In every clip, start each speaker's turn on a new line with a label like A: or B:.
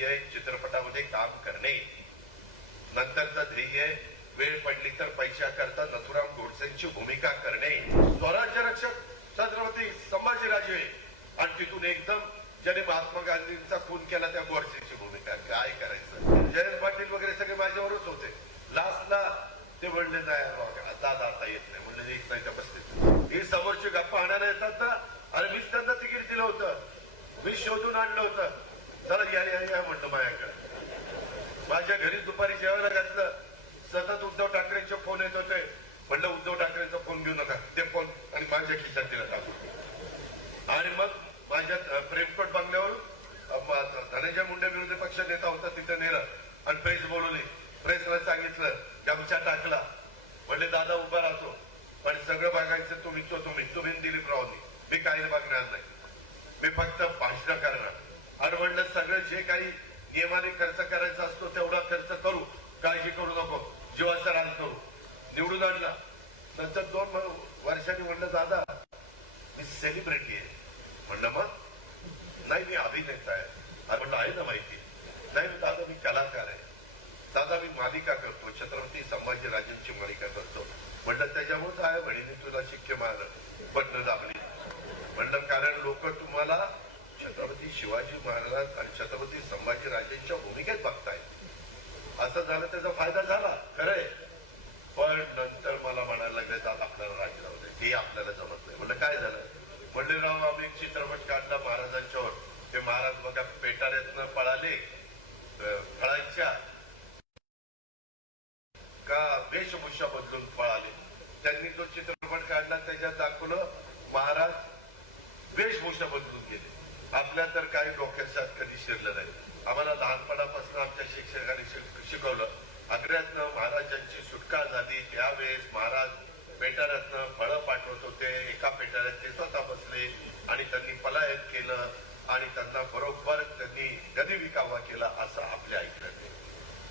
A: ध्येय चित्रपटामध्ये काम करणे. नंतरचं ध्येय वेळ पडली तर पैशाकरता नथुराम गोडसेंची भूमिका करणे. स्वराज्य रक्षक छत्रपती संभाजीराजे. आणि तिथून एकदम ज्याने महात्मा गांधींचा खून केला त्या गोडसेंची भूमिका. काय करायचं? जयंत पाटील वगैरे सगळे माझ्यावरच होते. लास्टला ते म्हणले नाही दादा आता येत नाही. म्हणले येत नाही त्या बसते ही समोरची गप्पा आणायला येतात ना अरे मीच त्यांना तिकीट दिलं होतं. मी शोधून आणलं होतं. चला या या या म्हणलं माझ्याकडे माझ्या घरी दुपारी जेवायला घातलं. सतत उद्धव ठाकरेंचे फोन येत होते. म्हणलं उद्धव ठाकरेंचा फोन घेऊ नका. ते फोन आणि माझ्या खिशात दिला टाकून आणि मग माझ्या प्रेमकोट बंगल्यावरून धनंजय मुंडे विरोधी पक्ष नेता होता तिथं नेलं. आणि प्रेस बोलवली. प्रेसला सांगितलं गमछा टाकला. म्हणले दादा उभा राहतो. पण सगळं बघायचं तुम्हीच हो तुम्ही. तुम्ही दिलीप रावनी. मी काही बघणार नाही. मी फक्त भाषण करणार. आणि म्हणलं सगळं जे काही नियमाने खर्च करायचा असतो तेवढा खर्च करू. काळजी करू नको. जीवाचा रान करू. निवडून आणला. नंतर दोन वर्षांनी म्हणलं दादा मी सेलिब्रिटी आहे. म्हणलं मग? नाही मी अभिनेता आहे. अरे म्हणलं आहे ना माहिती. नाही दादा मी कलाकार आहे. दादा मी मालिका करतो. छत्रपती संभाजीराजेंची मालिका करतो. म्हटलं त्याच्यामुळेच आहे बहिणी तुला शिक्के मारलं. बटणं दाबली. म्हणलं कारण लोक तुम्हाला छत्रपती शिवाजी महाराज आणि छत्रपती संभाजीराजेंच्या भूमिकेत बघतायत. असं झालं त्याचा फायदा झाला खरंय. पण नंतर मला म्हणायला लागले जात आपल्याला राजीनामा दे. हे आपल्याला जमत नाही. म्हणलं काय झालं? म्हणले राव आम्ही चित्रपट काढला महाराजांच्यावर. ते महाराज बघा पेटाऱ्यातनं पळाले फळांच्या का वेशभूषा बदलून पळाले? त्यांनी जो चित्रपट काढला त्याच्यात दाखवलं महाराज वेशभूषा बदलून गेले. आपल्या तर काही डोक्यात कधी शिरलं नाही. आम्हाला लहानपणापासून आमच्या शिक्षकांनी शिकवलं. अग्र्यातनं महाराजांची सुटका झाली. त्यावेळेस महाराज पेटाऱ्यातनं फळं पाठवत होते. एका पेटाऱ्यात ते स्वतः बसले आणि त्यांनी पलायन केलं आणि त्यांना बरोबर त्यांनी गदी विकावा केला असं आपल्या ऐकलं.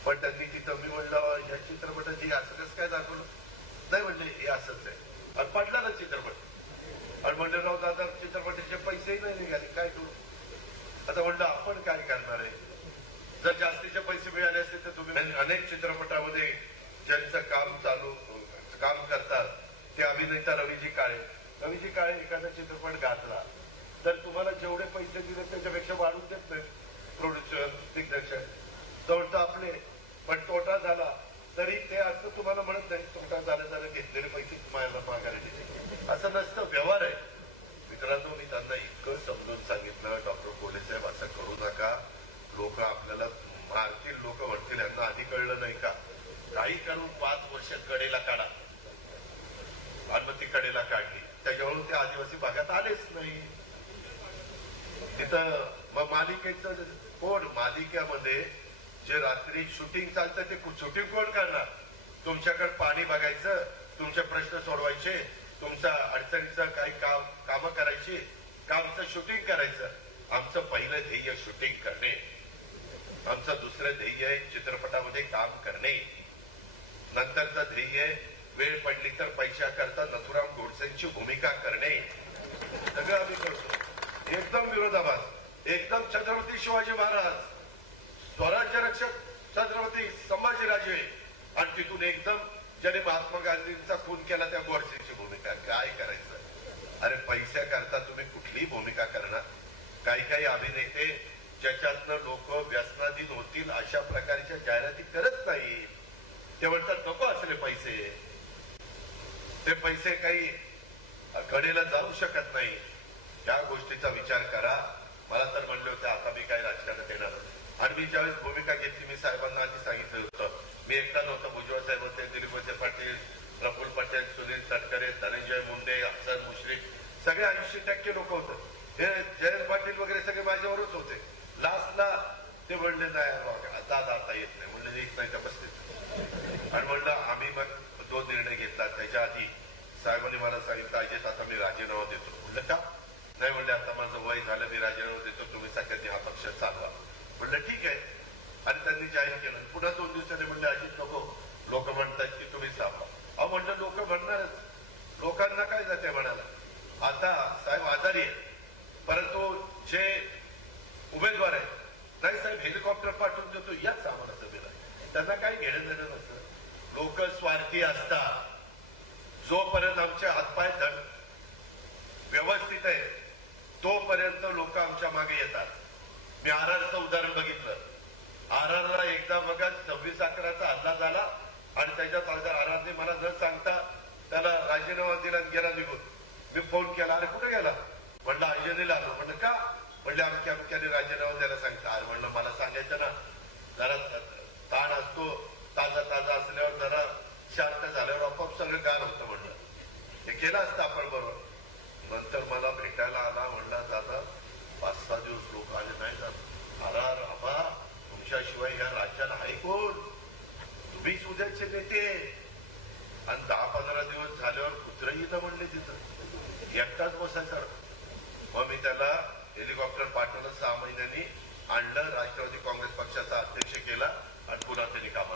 A: पण त्यांनी तिथं मी म्हणलं या चित्रपटाची असं कसं काय दाखवलं? नाही म्हणले हे असंच आहे. आणि ना चित्रपट आणि म्हणलं राव दादा चित्रपटाचे पैसेही नाही निघाले. काय करू? आता म्हणलं आपण काय करणार आहे? जर जास्तीचे पैसे मिळाले असते तर तुम्ही म्हणजे अनेक चित्रपटामध्ये ज्यांचं काम चालू काम करतात ते अभिनेता रवीजी काळे. रवीजी काळे एखादा चित्रपट घातला तर तुम्हाला जेवढे पैसे दिले त्याच्यापेक्षा वाढून देत नाही प्रोड्युसर दिग्दर्शक. तोटा आपले पण तोटा झाला. तरी ते असं तुम्हाला म्हणत नाही तोटा झाला झाला घेतलेले पैसे तुम्हाला मागायला असं नसतं व्यवहार आहे मित्रांनो मी त्यांना इतकं समजून सांगितलं डॉक्टर कोले साहेब असं करू नका लोक आपल्याला सांगतील लोक म्हणतील यांना आधी कळलं नाही का? काही करून पाच वर्ष कडेला काढा. आणि कडेला काढली. त्याच्यावरून ते आदिवासी भागात आलेच नाही. तिथं मग मालिकेचं कोण? मालिकेमध्ये जे रात्री शूटिंग चालतं ते शूटिंग कोण करणार? तुमच्याकडे पाणी बघायचं तुमचे प्रश्न सोडवायचे तुमचा अडचणीचं काही काम कामं करायची कामचं शूटिंग करायचं. आमचं पहिलं ध्येय शूटिंग करणे. आमचं दुसरं ध्येय चित्रपटामध्ये काम करणे. नंतरचं ध्येय वेळ पडली तर पैशाकरता नथुराम गोडसेंची भूमिका करणे. सगळं आम्ही करतो. एकदम विरोधाभास. एकदम छत्रपती शिवाजी महाराज. स्वराज्य रक्षक छत्रपती संभाजीराजे. आणि तिथून एकदम ज्याने महात्मा गांधींचा खून केला त्या गोडसेंची भूमिका. काय करायचं? अरे पैशाकरता तुम्ही कुठलीही भूमिका करणार. काही काही अभिनेते ज्याच्यातनं लोक व्यसनाधीन होतील अशा प्रकारच्या जाहिराती करत नाही. ते म्हणतात नको असले पैसे. ते पैसे काही कडेला जाऊ शकत नाही. या गोष्टीचा विचार करा. मला तर म्हणले होते आता मी काय राजकारणात येणार आणि मी ज्यावेळेस भूमिका घेतली मी साहेबांना आधी सांगितलं होतं. मी एकटा नव्हतं भुजबळ साहेब होते दिलीप पाटील प्रफुल्ल पटेल सुनील तटकरे धनंजय मुंडे अफसर मुश्रीफ सगळे ऐंशी टक्के लोक होते. हे जयंत पाटील वगैरे सगळे माझ्यावरच होते. लास्टला ते म्हणले नाही दादा आता येत नाही. म्हणले एक नाही त्या बसते. आणि म्हणलं आम्ही मग तो निर्णय घेतला. त्याच्या आधी साहेबांनी मला सांगितलं अजित आता मी राजीनामा देतो. म्हणलं का? नाही म्हणले आता माझं वय झालं मी राजीनामा देतो. तुम्ही सगळ्यांनी हा पक्ष चालवा. म्हणलं ठीक आहे. आणि त्यांनी जाहीर केलं. पुन्हा दोन दिवसांनी म्हणले अजित नको. लोक म्हणतात की तुम्ही थांबा अहो म्हणलं लोक म्हणणारच. लोकांना काय जाते म्हणाला? आता साहेब आजारी आहे परंतु जे उमेदवार आहेत. नाही साहेब हेलिकॉप्टर पाठवून देतो याच आम्हाला सभेला. त्यांना काय घेणं देणं नसतं. लोक स्वार्थी असतात जोपर्यंत आमचे हातपाय धड व्यवस्थित आहे तोपर्यंत लोक आमच्या मागे येतात. मी आर आरचं उदाहरण बघितलं. आर ला एकदा बघा सव्वीस अकराचा हल्ला झाला आणि त्याच्यात आर आरने मला न सांगता त्याला राजीनामा दिला गेला निघून. मी फोन केला अरे कुठे गेला? म्हणलं अजयनीला आलो. म्हणलं का? म्हणजे आमच्या अमक्याने राजीनामा द्यायला सांगता. अरे म्हणलं मला सांगायचं ना जरा ताण असतो ताजा ताजा असल्यावर जरा शांत झाल्यावर आपोआप सगळं गार होतं म्हणलं. हे केलं असतं आपण बरोबर नंतर मला भेटायला आला म्हणला दादा पाच सहा दिवस लोक आले नाही जात अरा आबा तुमच्याशिवाय या राज्याला आहे कोण तुम्हीच उद्याचे नेते आणि दहा पंधरा दिवस झाल्यावर कुत्रही ना म्हणले तिथं एकटाच बसायचा मग मी त्याला आम्हाला सहा महिन्यांनी आणलं. राष्ट्रवादी काँग्रेस पक्षाचा अध्यक्ष केला आणि पुन्हा त्यांनी काम